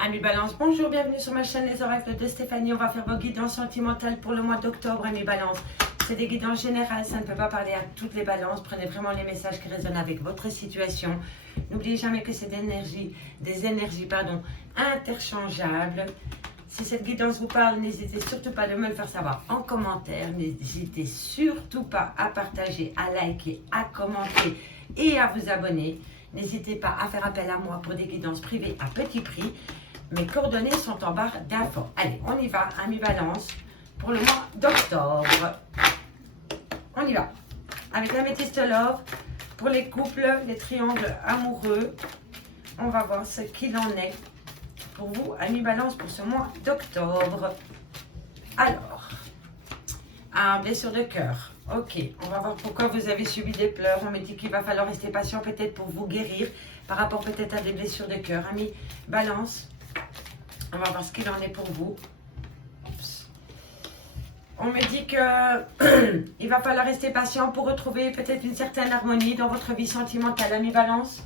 Amis Balance, bonjour, bienvenue sur ma chaîne Les Oracles de Stéphanie. On va faire vos guidances sentimentales pour le mois d'octobre, Amis Balance. C'est des guidances générales, ça ne peut pas parler à toutes les balances. Prenez vraiment les messages qui résonnent avec votre situation. N'oubliez jamais que c'est des énergies interchangeables. Si cette guidance vous parle, n'hésitez surtout pas de me le faire savoir en commentaire. N'hésitez surtout pas à partager, à liker, à commenter et à vous abonner. N'hésitez pas à faire appel à moi pour des guidances privées à petit prix. Mes coordonnées sont en barre d'infos. Allez, on y va, Amis Balance, pour le mois d'octobre. On y va. Avec l'améthyste love, pour les couples, les triangles amoureux, on va voir ce qu'il en est pour vous, Amis Balance, pour ce mois d'octobre. Alors, blessure de cœur. Ok, on va voir pourquoi vous avez subi des pleurs. On me dit qu'il va falloir rester patient peut-être pour vous guérir par rapport peut-être à des blessures de cœur. Amis Balance, on va voir ce qu'il en est pour vous. On me dit que il va falloir rester patient pour retrouver peut-être une certaine harmonie dans votre vie sentimentale, Amis Balance.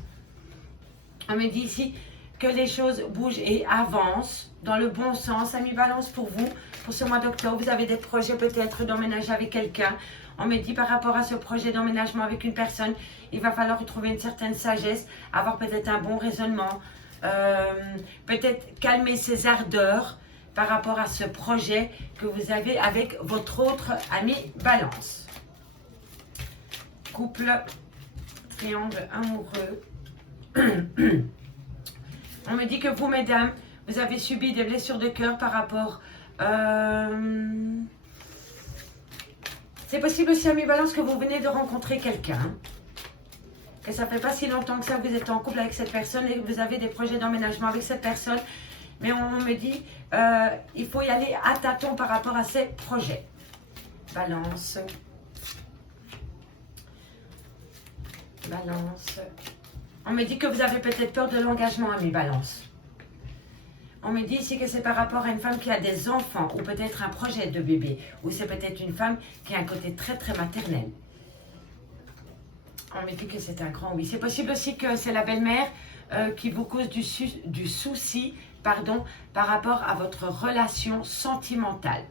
On me dit ici que les choses bougent et avancent dans le bon sens, Amis Balance, pour vous. Pour ce mois d'octobre, vous avez des projets peut-être d'emménager avec quelqu'un. On me dit par rapport à ce projet d'emménagement avec une personne, il va falloir y trouver une certaine sagesse, avoir peut-être un bon raisonnement, peut-être calmer ses ardeurs par rapport à ce projet que vous avez avec votre autre ami Balance. Couple, triangle amoureux. On me dit que vous, mesdames, vous avez subi des blessures de cœur par rapport... C'est possible aussi, Amis Balance, que vous venez de rencontrer quelqu'un. Que ça fait pas si longtemps que ça, vous êtes en couple avec cette personne et que vous avez des projets d'emménagement avec cette personne. Mais on me dit, il faut y aller à tâtons par rapport à ces projets. Balance. Balance. On me dit que vous avez peut-être peur de l'engagement, Amis Balance. On me dit ici que c'est par rapport à une femme qui a des enfants ou peut-être un projet de bébé. Ou c'est peut-être une femme qui a un côté très très maternel. On me dit que c'est un grand oui. C'est possible aussi que c'est la belle-mère qui vous cause du souci par rapport à votre relation sentimentale.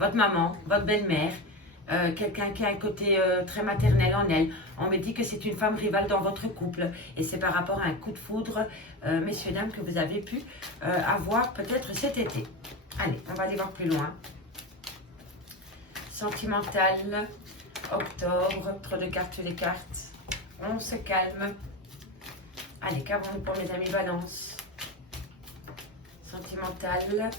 Votre maman, votre belle-mère, quelqu'un qui a un côté très maternel en elle. On me dit que c'est une femme rivale dans votre couple. Et c'est par rapport à un coup de foudre, messieurs, dames, que vous avez pu avoir peut-être cet été. Allez, on va aller voir plus loin. Sentimental, octobre, trop de cartes sur les cartes. On se calme. Allez, qu'avons-nous pour mes amis Balance? Sentimental,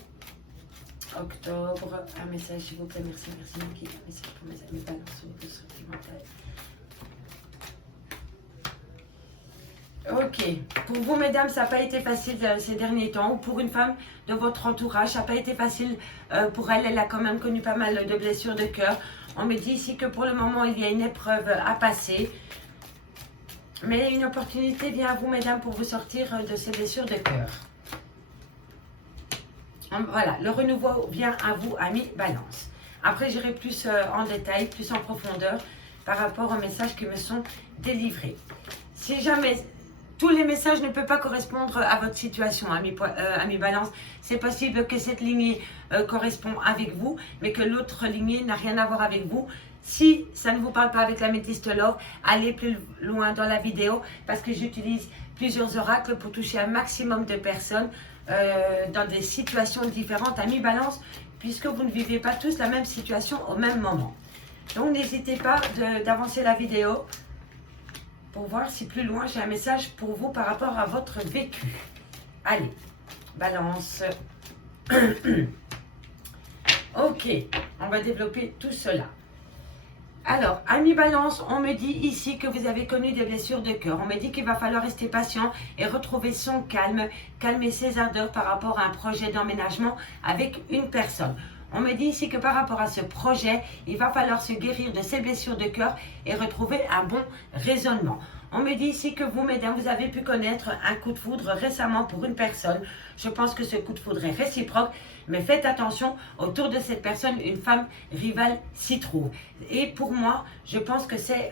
octobre, un message s'il vous plaît, merci Niki, un message pour mes amis Balance au niveau sentimental. Ok, pour vous mesdames, ça n'a pas été facile ces derniers temps, ou pour une femme de votre entourage, ça n'a pas été facile pour elle, elle a quand même connu pas mal de blessures de cœur. On me dit ici que pour le moment, il y a une épreuve à passer, mais une opportunité vient à vous mesdames pour vous sortir de ces blessures de cœur. Voilà, le renouveau vient à vous, Amis Balance. Après, j'irai plus en détail, plus en profondeur par rapport aux messages qui me sont délivrés. Si jamais tous les messages ne peuvent pas correspondre à votre situation, Amis Balance, c'est possible que cette lignée correspond avec vous, mais que l'autre lignée n'a rien à voir avec vous. Si ça ne vous parle pas avec l'améthyste love, allez plus loin dans la vidéo parce que j'utilise plusieurs oracles pour toucher un maximum de personnes dans des situations différentes, Amis Balance, puisque vous ne vivez pas tous la même situation au même moment. Donc n'hésitez pas d'avancer la vidéo pour voir si plus loin j'ai un message pour vous par rapport à votre vécu. Allez, Balance. Ok, on va développer tout cela. Alors, Amis Balance, on me dit ici que vous avez connu des blessures de cœur. On me dit qu'il va falloir rester patient et retrouver son calme, calmer ses ardeurs par rapport à un projet d'emménagement avec une personne. On me dit ici que par rapport à ce projet, il va falloir se guérir de ces blessures de cœur et retrouver un bon raisonnement. On me dit ici que vous, mesdames, vous avez pu connaître un coup de foudre récemment pour une personne. Je pense que ce coup de foudre est réciproque, mais faites attention, autour de cette personne, une femme rivale s'y trouve. Et pour moi, je pense que c'est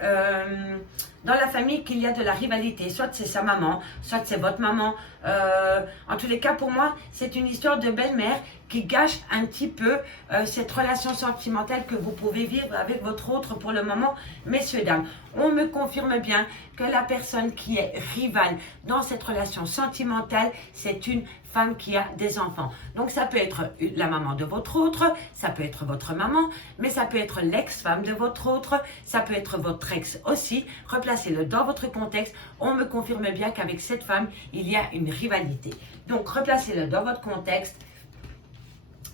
dans la famille qu'il y a de la rivalité. Soit c'est sa maman, soit c'est votre maman. En tous les cas, pour moi, c'est une histoire de belle-mère qui gâche un petit peu cette relation sentimentale que vous pouvez vivre avec votre autre pour le moment. Messieurs, dames, on me confirme bien que la personne qui est rivale dans cette relation sentimentale, c'est une femme qui a des enfants. Donc ça peut être la maman de votre autre, ça peut être votre maman, mais ça peut être l'ex-femme de votre autre, ça peut être votre ex aussi. Replacez-le dans votre contexte. On me confirme bien qu'avec cette femme, il y a une rivalité. Donc replacez-le dans votre contexte.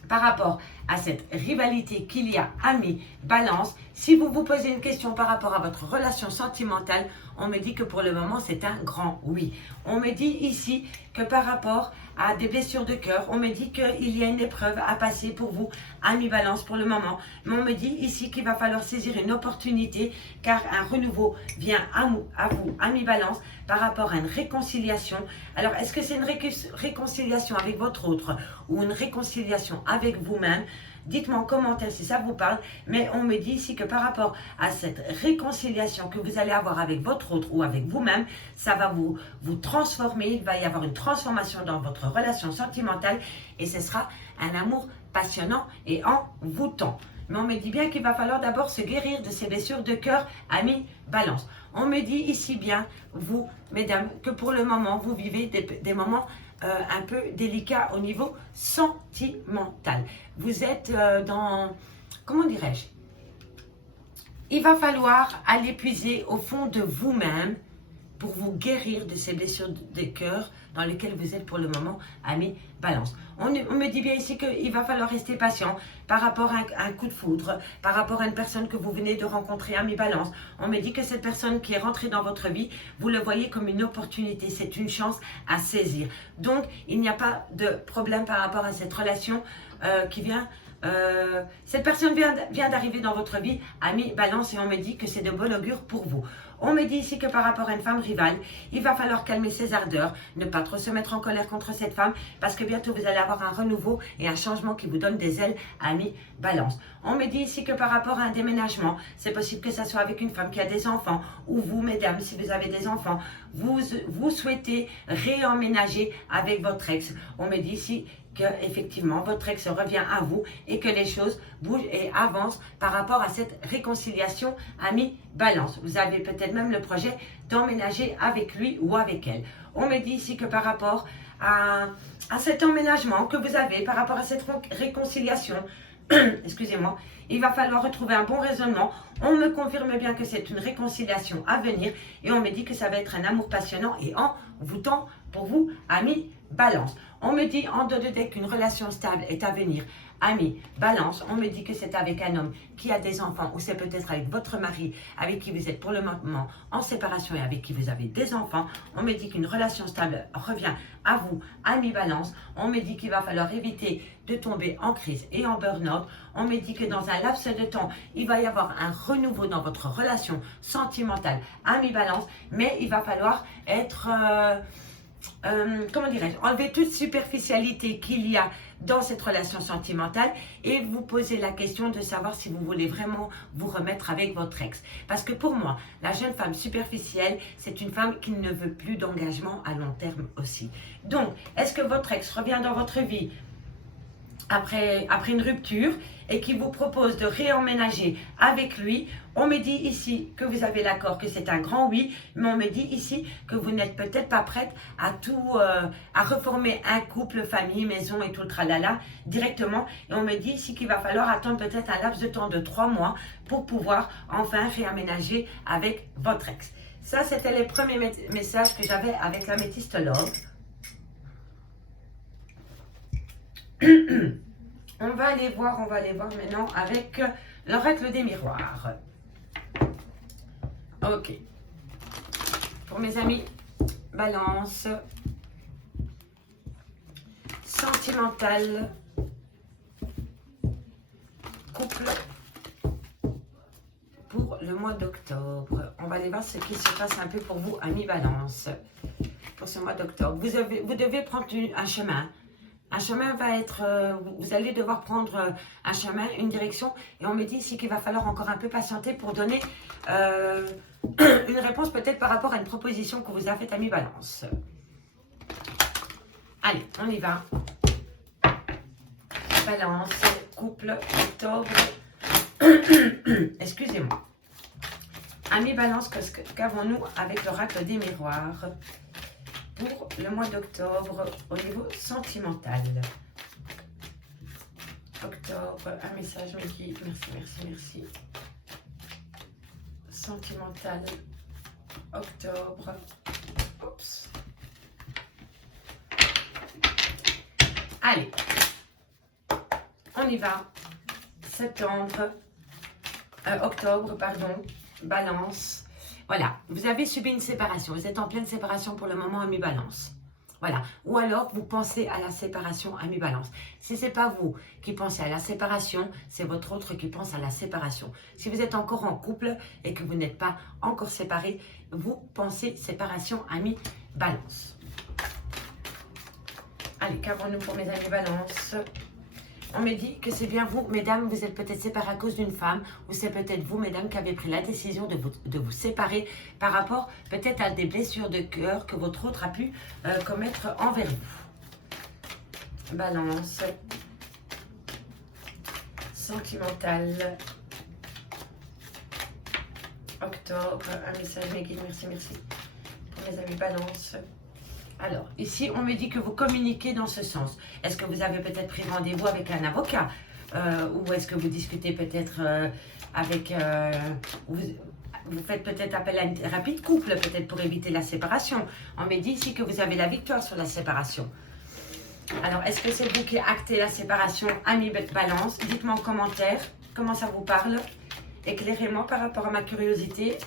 Par rapport à cette rivalité qu'il y a, amis, balance, si vous vous posez une question par rapport à votre relation sentimentale, on me dit que pour le moment c'est un grand oui. On me dit ici que par rapport à des blessures de cœur, on me dit qu'il y a une épreuve à passer pour vous, amis balance pour le moment. Mais on me dit ici qu'il va falloir saisir une opportunité car un renouveau vient à vous, amis balance, par rapport à une réconciliation. Alors est-ce que c'est une réconciliation avec votre autre ou une réconciliation avec vous-même? Dites-moi en commentaire si ça vous parle, mais on me dit ici que par rapport à cette réconciliation que vous allez avoir avec votre autre ou avec vous-même, ça va vous transformer, il va y avoir une transformation dans votre relation sentimentale et ce sera un amour passionnant et envoûtant. Mais on me dit bien qu'il va falloir d'abord se guérir de ces blessures de cœur, amis, balance. On me dit ici bien, vous, mesdames, que pour le moment, vous vivez des moments un peu délicat au niveau sentimental. Vous êtes dans, comment dirais-je, il va falloir aller puiser au fond de vous-même pour vous guérir de ces blessures de cœur dans lesquelles vous êtes pour le moment, amis, balance. On me dit bien ici qu'il va falloir rester patient par rapport à un coup de foudre, par rapport à une personne que vous venez de rencontrer, amis, balance. On me dit que cette personne qui est rentrée dans votre vie, vous le voyez comme une opportunité, c'est une chance à saisir. Donc, il n'y a pas de problème par rapport à cette relation qui vient. Cette personne vient d'arriver dans votre vie, amis, balance, et on me dit que c'est de bon augure pour vous. On me dit ici que par rapport à une femme rivale, il va falloir calmer ses ardeurs, ne pas trop se mettre en colère contre cette femme, parce que bientôt vous allez avoir un renouveau et un changement qui vous donne des ailes, amis, balance. On me dit ici que par rapport à un déménagement, c'est possible que ça soit avec une femme qui a des enfants, ou vous, mesdames, si vous avez des enfants, vous souhaitez réemménager avec votre ex. On me dit ici que effectivement votre ex revient à vous et que les choses bougent et avancent par rapport à cette réconciliation, amis, balance. Vous avez peut-être même le projet d'emménager avec lui ou avec elle. On me dit ici que par rapport à cet emménagement que vous avez, par rapport à cette réconciliation, excusez-moi, il va falloir retrouver un bon raisonnement. On me confirme bien que c'est une réconciliation à venir et on me dit que ça va être un amour passionnant et envoûtant pour vous, amis, balance. On me dit en dos de deck qu'une relation stable est à venir. Amis, balance, on me dit que c'est avec un homme qui a des enfants ou c'est peut-être avec votre mari avec qui vous êtes pour le moment en séparation et avec qui vous avez des enfants. On me dit qu'une relation stable revient à vous, amis, balance. On me dit qu'il va falloir éviter de tomber en crise et en burn-out. On me dit que dans un laps de temps, il va y avoir un renouveau dans votre relation sentimentale, amis, balance, mais il va falloir être... comment dirais-je, enlever toute superficialité qu'il y a dans cette relation sentimentale et vous poser la question de savoir si vous voulez vraiment vous remettre avec votre ex. Parce que pour moi, la jeune femme superficielle, c'est une femme qui ne veut plus d'engagement à long terme aussi. Donc, est-ce que votre ex revient dans votre vie après une rupture et qui vous propose de réemménager avec lui? On me dit ici que vous avez l'accord, que c'est un grand oui, mais on me dit ici que vous n'êtes peut-être pas prête à reformer un couple, famille, maison et tout le tralala directement. Et on me dit ici qu'il va falloir attendre peut-être un laps de temps de 3 mois pour pouvoir enfin réaménager avec votre ex. Ça, c'était les premiers messages que j'avais avec l'améthyste Love. On va aller voir maintenant avec l'oracle des miroirs. Ok. Pour mes amis, balance, sentimental, couple, pour le mois d'octobre. On va aller voir ce qui se passe un peu pour vous, amis Balance, pour ce mois d'octobre. Vous devez prendre un chemin. Un chemin va être, vous allez devoir prendre un chemin, une direction. Et on me dit ici qu'il va falloir encore un peu patienter pour donner une réponse peut-être par rapport à une proposition que vous a faite, amis Balance. Allez, on y va. Balance, couple, octobre. Excusez-moi. Amis Balance, qu'avons-nous avec l'oracle des miroirs pour le mois d'octobre au niveau sentimental? Octobre, un message me dit merci. Sentimental, octobre. Oups. Allez, on y va. Octobre, pardon, Balance. Voilà, vous avez subi une séparation. Vous êtes en pleine séparation pour le moment, amis Balance. Voilà, ou alors vous pensez à la séparation, amis Balance. Si ce n'est pas vous qui pensez à la séparation, c'est votre autre qui pense à la séparation. Si vous êtes encore en couple et que vous n'êtes pas encore séparés, vous pensez séparation, amis Balance. Allez, qu'avons-nous pour mes amis Balance? On me dit que c'est bien vous, mesdames, vous êtes peut-être séparées à cause d'une femme, ou c'est peut-être vous, mesdames, qui avez pris la décision de vous séparer par rapport peut-être à des blessures de cœur que votre autre a pu commettre envers vous. Balance. Sentimental. Octobre. Un message, mes guides, merci. Pour mes amis Balance. Alors, ici, on me dit que vous communiquez dans ce sens. Est-ce que vous avez peut-être pris rendez-vous avec un avocat ou est-ce que vous discutez peut-être avec... vous faites peut-être appel à une thérapie de couple, peut-être pour éviter la séparation. On me dit ici que vous avez la victoire sur la séparation. Alors, est-ce que c'est vous qui actez la séparation, amis Balance? Dites-moi en commentaire comment ça vous parle. Éclairez-moi par rapport à ma curiosité.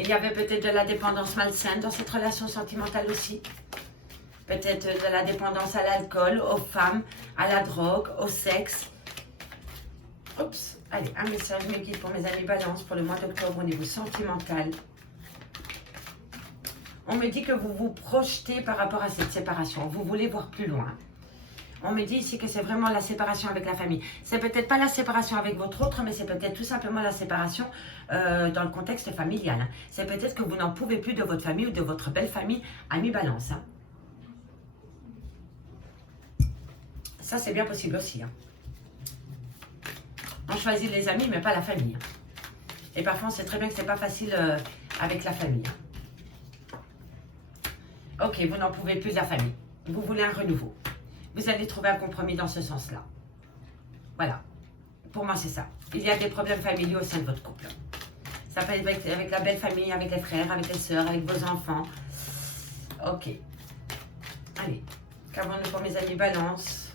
Il y avait peut-être de la dépendance malsaine dans cette relation sentimentale aussi. Peut-être de la dépendance à l'alcool, aux femmes, à la drogue, au sexe. Oups. Allez, un message me guide pour mes amis Balance pour le mois d'octobre au niveau sentimental. On me dit que vous vous projetez par rapport à cette séparation. Vous voulez voir plus loin. On me dit ici que c'est vraiment la séparation avec la famille. C'est peut-être pas la séparation avec votre autre, mais c'est peut-être tout simplement la séparation dans le contexte familial. Hein. C'est peut-être que vous n'en pouvez plus de votre famille ou de votre belle famille, amis Balance. Hein. Ça, c'est bien possible aussi. Hein. On choisit les amis, mais pas la famille. Hein. Et parfois, on sait très bien que c'est pas facile avec la famille. Hein. Ok, vous n'en pouvez plus de la famille. Vous voulez un renouveau. Vous allez trouver un compromis dans ce sens-là. Voilà. Pour moi, c'est ça. Il y a des problèmes familiaux au sein de votre couple. Ça peut être avec la belle famille, avec les frères, avec les sœurs, avec vos enfants. Ok. Allez. Qu'avons-nous pour mes amis Balance?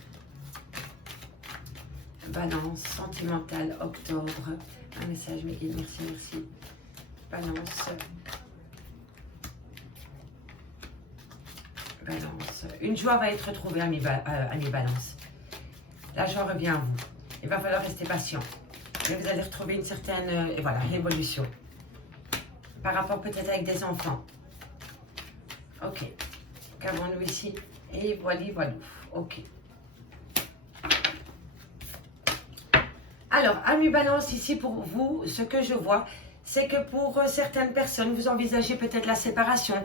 Balance, sentimental, octobre. Un message, mes guides, merci. Balance. Balance. Une joie va être trouvée, amis Balance. La joie revient à vous. Il va falloir rester patient. Et vous allez retrouver une certaine révolution. Par rapport peut-être avec des enfants. Ok. Qu'avons-nous ici? Et voilà. Ok. Alors, amis Balance, ici pour vous, ce que je vois, c'est que pour certaines personnes, vous envisagez peut-être la séparation.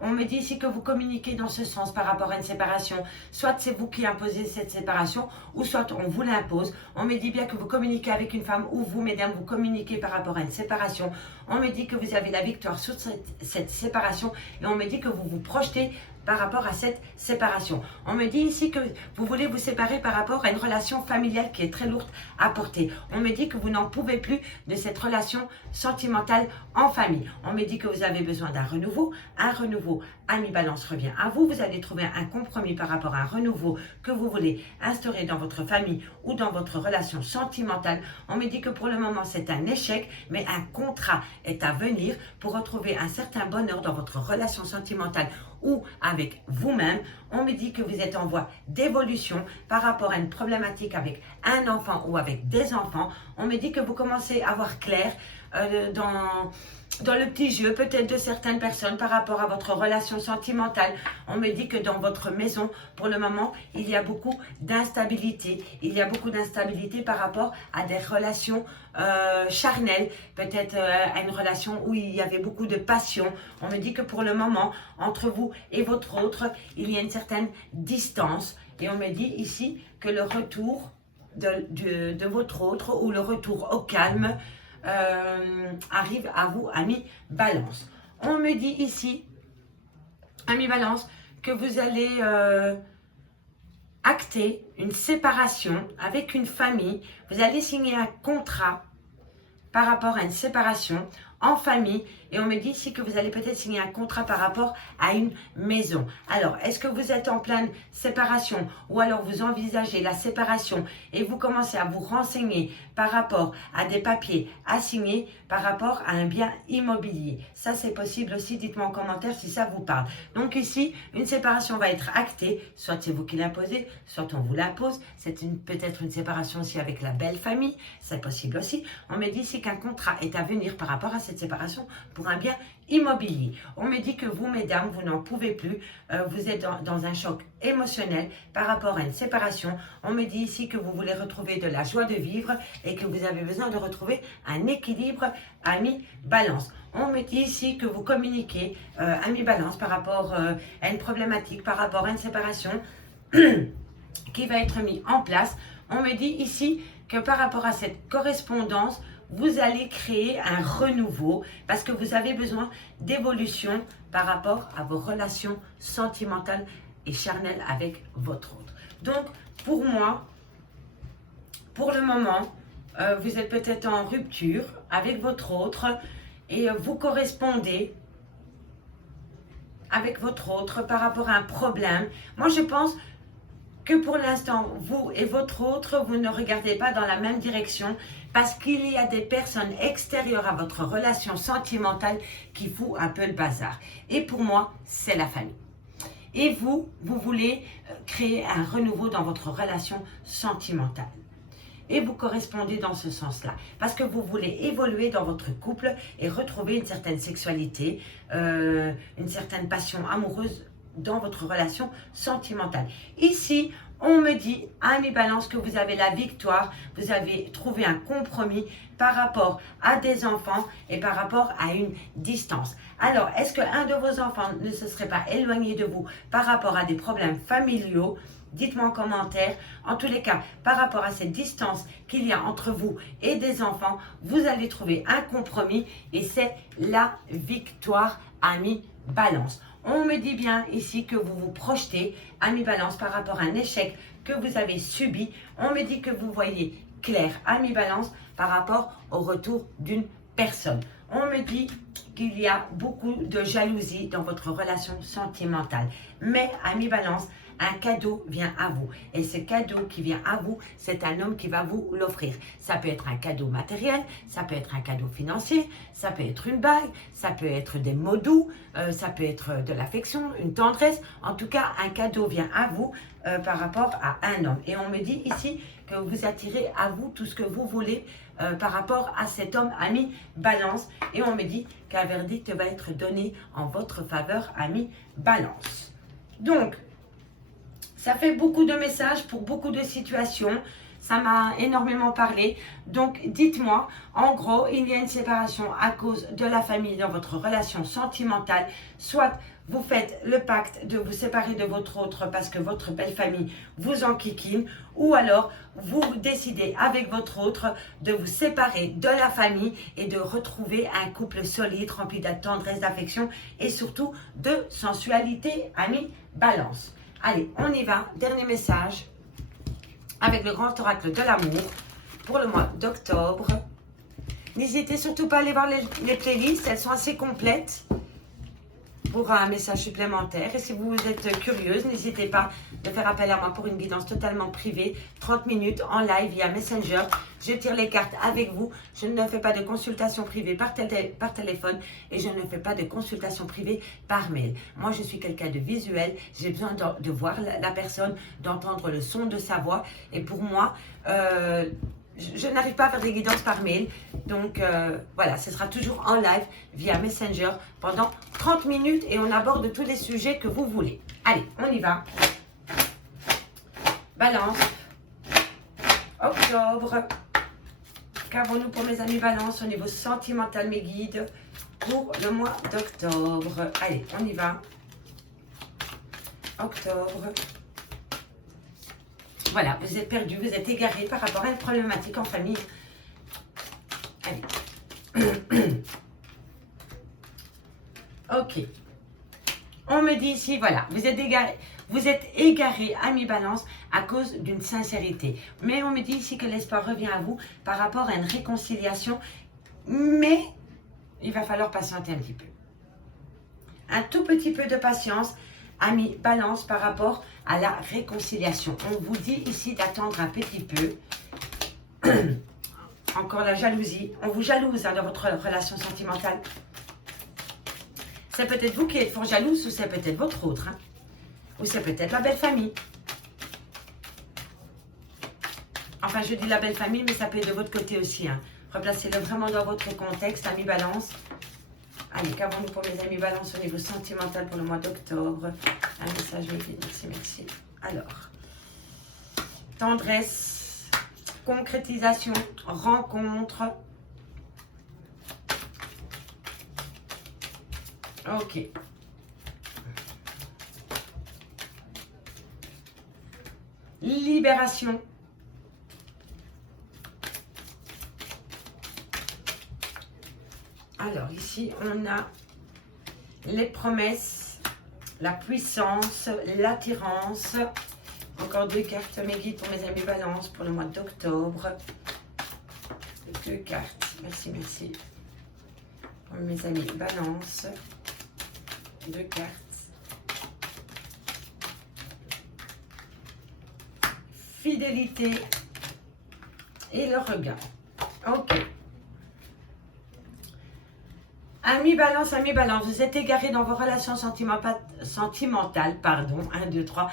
On me dit ici que vous communiquez dans ce sens par rapport à une séparation. Soit c'est vous qui imposez cette séparation, ou soit on vous l'impose. On me dit bien que vous communiquez avec une femme, ou vous, mesdames, vous communiquez par rapport à une séparation. On me dit que vous avez la victoire sur cette séparation, et on me dit que vous vous projetez par rapport à cette séparation. On me dit ici que vous voulez vous séparer par rapport à une relation familiale qui est très lourde à porter. On me dit que vous n'en pouvez plus de cette relation sentimentale en famille. On me dit que vous avez besoin d'un renouveau. Un renouveau, amis Balance, revient à vous. Vous allez trouver un compromis par rapport à un renouveau que vous voulez instaurer dans votre famille ou dans votre relation sentimentale. On me dit que pour le moment, c'est un échec, mais un contrat est à venir pour retrouver un certain bonheur dans votre relation sentimentale ou avec vous-même. On me dit que vous êtes en voie d'évolution par rapport à une problématique avec un enfant ou avec des enfants. On me dit que vous commencez à voir clair dans le petit jeu peut-être de certaines personnes par rapport à votre relation sentimentale. On me dit que dans votre maison, pour le moment, il y a beaucoup d'instabilité. Il y a beaucoup d'instabilité par rapport à des relations charnelles, peut-être à une relation où il y avait beaucoup de passion. On me dit que pour le moment, entre vous et votre autre, il y a une certaine distance. Et on me dit ici que le retour de votre autre ou le retour au calme arrive à vous, ami Balance. On me dit ici, ami Balance, que vous allez acter une séparation avec une famille. Vous allez signer un contrat par rapport à une séparation en famille. Et on me dit ici que vous allez peut-être signer un contrat par rapport à une maison. Alors, est-ce que vous êtes en pleine séparation ou alors vous envisagez la séparation et vous commencez à vous renseigner par rapport à des papiers à signer par rapport à un bien immobilier? Ça, c'est possible aussi. Dites-moi en commentaire si ça vous parle. Donc ici, une séparation va être actée. Soit c'est vous qui l'imposez, soit on vous l'impose. C'est peut-être une séparation aussi avec la belle famille. C'est possible aussi. On me dit ici qu'un contrat est à venir par rapport à cette séparation pour un bien immobilier. On me dit que vous, mesdames, vous n'en pouvez plus. Vous êtes dans un choc émotionnel par rapport à une séparation. On me dit ici que vous voulez retrouver de la joie de vivre et que vous avez besoin de retrouver un équilibre, ami Balance. On me dit ici que vous communiquez, ami Balance, par rapport à une problématique, par rapport à une séparation qui va être mise en place. On me dit ici que par rapport à cette correspondance, vous allez créer un renouveau parce que vous avez besoin d'évolution par rapport à vos relations sentimentales et charnelles avec votre autre. Donc, pour moi, pour le moment, vous êtes peut-être en rupture avec votre autre et vous correspondez avec votre autre par rapport à un problème. Moi, je pense que pour l'instant, vous et votre autre, vous ne regardez pas dans la même direction parce qu'il y a des personnes extérieures à votre relation sentimentale qui foutent un peu le bazar. Et pour moi, c'est la famille. Et vous voulez créer un renouveau dans votre relation sentimentale. Et vous correspondez dans ce sens-là. Parce que vous voulez évoluer dans votre couple et retrouver une certaine sexualité, une certaine passion amoureuse dans votre relation sentimentale. Ici, on me dit, ami Balance, que vous avez la victoire, vous avez trouvé un compromis par rapport à des enfants et par rapport à une distance. Alors, est-ce qu'un de vos enfants ne se serait pas éloigné de vous par rapport à des problèmes familiaux? Dites-moi en commentaire. En tous les cas, par rapport à cette distance qu'il y a entre vous et des enfants, vous allez trouver un compromis et c'est la victoire, ami Balance. On me dit bien ici que vous vous projetez, ami Balance, par rapport à un échec que vous avez subi. On me dit que vous voyez clair, ami Balance, par rapport au retour d'une personne. On me dit qu'il y a beaucoup de jalousie dans votre relation sentimentale. Mais, ami Balance, un cadeau vient à vous. Et ce cadeau qui vient à vous, c'est un homme qui va vous l'offrir. Ça peut être un cadeau matériel, ça peut être un cadeau financier, ça peut être une bague, ça peut être des mots doux, ça peut être de l'affection, une tendresse. En tout cas, un cadeau vient à vous par rapport à un homme. Et on me dit ici que vous attirez à vous tout ce que vous voulez par rapport à cet homme, ami Balance. Et on me dit qu'un verdict va être donné en votre faveur, ami Balance. Donc, ça fait beaucoup de messages pour beaucoup de situations. Ça m'a énormément parlé. Donc, dites-moi, en gros, il y a une séparation à cause de la famille dans votre relation sentimentale. Soit vous faites le pacte de vous séparer de votre autre parce que votre belle famille vous enquiquine. Ou alors, vous décidez avec votre autre de vous séparer de la famille et de retrouver un couple solide, rempli de tendresse, d'affection et surtout de sensualité, ami Balance. Allez, on y va. Dernier message avec le grand oracle de l'amour pour le mois d'octobre. N'hésitez surtout pas à aller voir les playlists. Elles sont assez complètes pour un message supplémentaire. Et si vous êtes curieuse, n'hésitez pas de faire appel à moi pour une guidance totalement privée. 30 minutes en live via Messenger. Je tire les cartes avec vous. Je ne fais pas de consultation privée par téléphone et je ne fais pas de consultation privée par mail. Moi, je suis quelqu'un de visuel. J'ai besoin de voir la personne, d'entendre le son de sa voix. Et pour moi, je n'arrive pas à faire des guidances par mail. Donc voilà, ce sera toujours en live via Messenger pendant 30 minutes et on aborde tous les sujets que vous voulez. Allez, on y va. Balance. Octobre. Qu'avons-nous pour mes amis Balance au niveau sentimental, mes guides, pour le mois d'octobre? Allez, on y va. Octobre. Voilà, vous êtes perdu, vous êtes égaré par rapport à une problématique en famille. Allez. Ok. On me dit ici, voilà, vous êtes égaré, ami Balance, à cause d'une sincérité. Mais on me dit ici que l'espoir revient à vous par rapport à une réconciliation. Mais il va falloir patienter un petit peu. Un tout petit peu de patience, ami Balance, par rapport à la réconciliation. On vous dit ici d'attendre un petit peu. Encore la jalousie. On vous jalouse dans votre relation sentimentale. C'est peut-être vous qui êtes fort jalouse ou c'est peut-être votre autre. Hein. Ou c'est peut-être la belle famille. Enfin, je dis la belle famille, mais ça peut être de votre côté aussi. Hein. Replacez-le vraiment dans votre contexte, amis Balance. Allez, qu'avons-nous pour mes amis Balance au niveau sentimental pour le mois d'octobre? Un message, merci, merci. Alors, tendresse, concrétisation, rencontre. Ok. Libération. Alors ici, on a les promesses, la puissance, l'attirance. Encore deux cartes, mes guides pour mes amis Balance pour le mois d'octobre. Deux cartes. Merci, merci. Pour mes amis Balance. Deux cartes. Fidélité et le regard. Ok. Amis Balance, vous êtes égarés dans vos relations sentimentales, pardon, 1, 2, 3,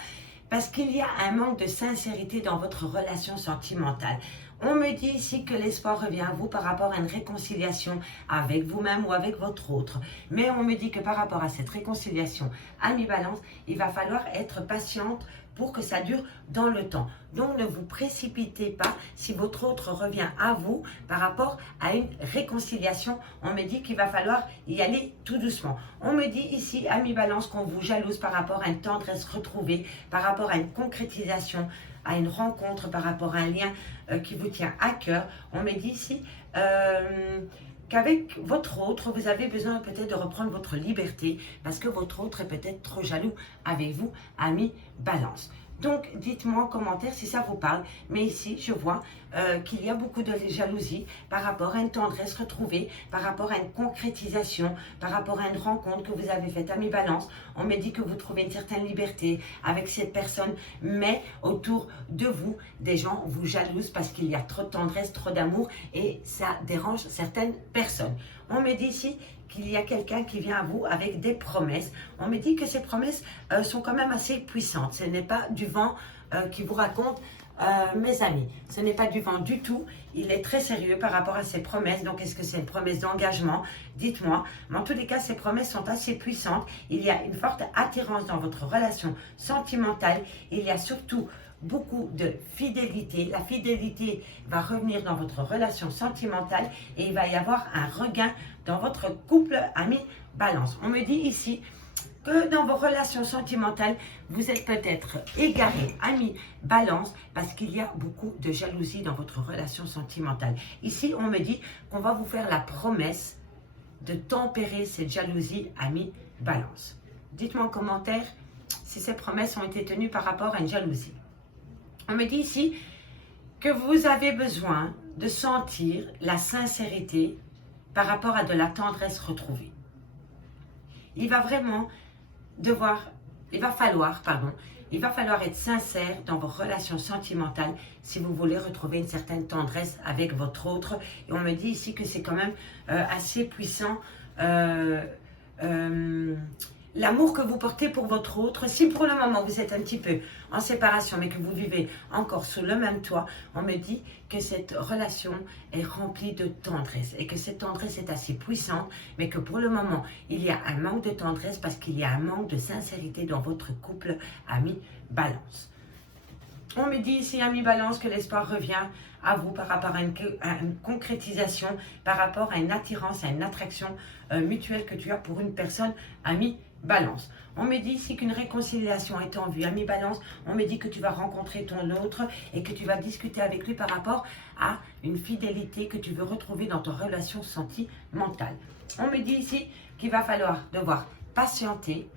parce qu'il y a un manque de sincérité dans votre relation sentimentale. On me dit ici que l'espoir revient à vous par rapport à une réconciliation avec vous-même ou avec votre autre. Mais on me dit que par rapport à cette réconciliation, amis Balance, il va falloir être patiente pour que ça dure dans le temps. Donc, ne vous précipitez pas si votre autre revient à vous par rapport à une réconciliation. On me dit qu'il va falloir y aller tout doucement. On me dit ici, amis Balance, qu'on vous jalouse par rapport à une tendresse retrouvée, par rapport à une concrétisation, à une rencontre, par rapport à un lien qui vous tient à cœur. On me dit ici qu'avec votre autre, vous avez besoin peut-être de reprendre votre liberté parce que votre autre est peut-être trop jaloux avec vous, amis Balance. Donc, dites-moi en commentaire si ça vous parle. Mais ici, je vois qu'il y a beaucoup de jalousie par rapport à une tendresse retrouvée, par rapport à une concrétisation, par rapport à une rencontre que vous avez faite, amis Balance. On me dit que vous trouvez une certaine liberté avec cette personne, mais autour de vous, des gens vous jalousent parce qu'il y a trop de tendresse, trop d'amour et ça dérange certaines personnes. On me dit ici qu'il y a quelqu'un qui vient à vous avec des promesses. On me dit que ces promesses sont quand même assez puissantes. Ce n'est pas du vent qui vous raconte, mes amis. Ce n'est pas du vent du tout. Il est très sérieux par rapport à ces promesses. Donc, est-ce que c'est une promesse d'engagement? Dites-moi. Mais en tous les cas, ces promesses sont assez puissantes. Il y a une forte attirance dans votre relation sentimentale. Il y a surtout beaucoup de fidélité. La fidélité va revenir dans votre relation sentimentale et il va y avoir un regain dans votre couple, ami Balance. On me dit ici que dans vos relations sentimentales, vous êtes peut-être égaré, ami Balance, parce qu'il y a beaucoup de jalousie dans votre relation sentimentale. Ici, on me dit qu'on va vous faire la promesse de tempérer cette jalousie, ami Balance. Dites-moi en commentaire si ces promesses ont été tenues par rapport à une jalousie. On me dit ici que vous avez besoin de sentir la sincérité par rapport à de la tendresse retrouvée. Il va falloir être sincère dans vos relations sentimentales si vous voulez retrouver une certaine tendresse avec votre autre. Et on me dit ici que c'est quand même assez puissant. l'amour que vous portez pour votre autre. Si pour le moment vous êtes un petit peu en séparation mais que vous vivez encore sous le même toit, on me dit que cette relation est remplie de tendresse et que cette tendresse est assez puissante, mais que pour le moment il y a un manque de tendresse parce qu'il y a un manque de sincérité dans votre couple, ami Balance. On me dit ici, ami Balance, que l'espoir revient à vous par rapport à une concrétisation, par rapport à une attirance, à une attraction mutuelle que tu as pour une personne, ami Balance. On me dit ici qu'une réconciliation est en vue, ami Balance. On me dit que tu vas rencontrer ton autre et que tu vas discuter avec lui par rapport à une fidélité que tu veux retrouver dans ta relation sentimentale. On me dit ici qu'il va falloir devoir patienter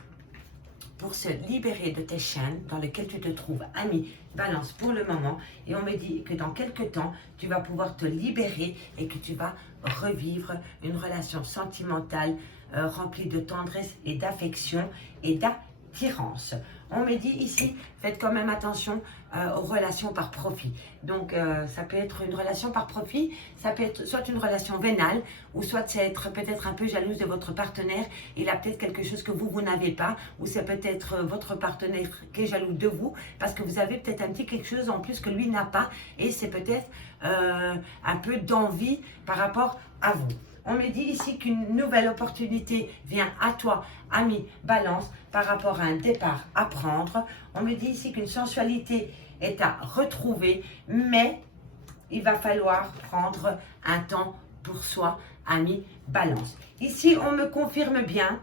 pour se libérer de tes chaînes dans lesquelles tu te trouves, ami Balance, pour le moment. Et on me dit que dans quelques temps, tu vas pouvoir te libérer et que tu vas revivre une relation sentimentale remplie de tendresse et d'affection et d'attirance. On me dit ici, faites quand même attention aux relations par profit. Donc, ça peut être une relation par profit, ça peut être soit une relation vénale, ou soit c'est être peut-être un peu jalouse de votre partenaire. Il a peut-être quelque chose que vous n'avez pas, ou c'est peut-être votre partenaire qui est jaloux de vous, parce que vous avez peut-être un petit quelque chose en plus que lui n'a pas, et c'est peut-être un peu d'envie par rapport à vous. On me dit ici qu'une nouvelle opportunité vient à toi, ami Balance, par rapport à un départ à prendre. On me dit ici qu'une sensualité est à retrouver, mais il va falloir prendre un temps pour soi, ami Balance. Ici, on me confirme bien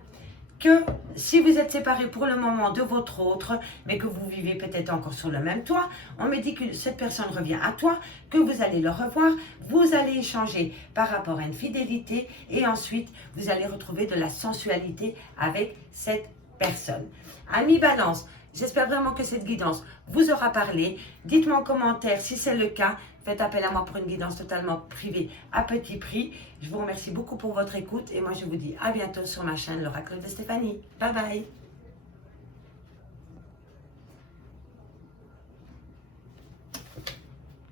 que si vous êtes séparés pour le moment de votre autre, mais que vous vivez peut-être encore sur le même toit, on me dit que cette personne revient à toi, que vous allez le revoir, vous allez échanger par rapport à une fidélité et ensuite vous allez retrouver de la sensualité avec cette personne. Ami Balance, j'espère vraiment que cette guidance vous aura parlé. Dites-moi en commentaire si c'est le cas. Faites appel à moi pour une guidance totalement privée à petit prix. Je vous remercie beaucoup pour votre écoute et moi je vous dis à bientôt sur ma chaîne l'Oracle de Stéphanie. Bye bye.